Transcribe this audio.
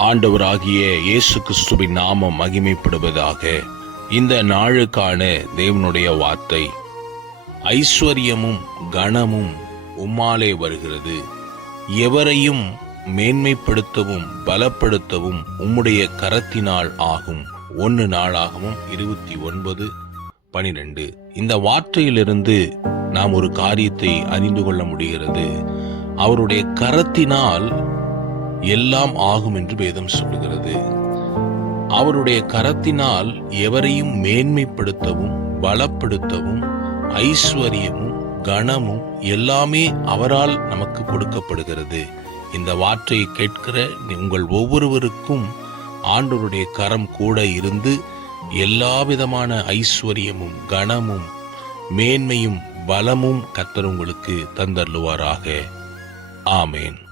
ஆண்டவராகிய இயேசு கிறிஸ்துவின் நாமம் மகிமைப்படுவதாக இந்த நாளுக்கான தேவனுடைய வார்த்தை. ஐஸ்வர்யமும் கனமும் உம்மாலே வருகிறது. எவரையும் மேன்மைப்படுத்தவும் பலப்படுத்தவும் உம்முடைய கரத்தினால் ஆகும். ஒன்று நாளாகவும் இருபத்தி ஒன்பது பனிரெண்டு. இந்த வார்த்தையிலிருந்து நாம் ஒரு காரியத்தை அறிந்து கொள்ள முடிகிறது. அவருடைய கரத்தினால் எல்லாம் ஆகும் என்று வேதம் சொல்லுகிறது. அவருடைய கரத்தினால் எவரையும் மேன்மைப்படுத்தவும் பலப்படுத்தவும் ஐஸ்வர்யமும் கனமும் எல்லாமே அவரால் நமக்கு கொடுக்கப்படுகிறது. இந்த வார்த்தையை கேட்கிற உங்கள் ஒவ்வொருவருக்கும் ஆண்டவருடைய கரம் கூட இருந்து எல்லா விதமான ஐஸ்வர்யமும் கனமும் மேன்மையும் பலமும் கத்தர் உங்களுக்கு தந்தருளுவாராக. ஆமேன்.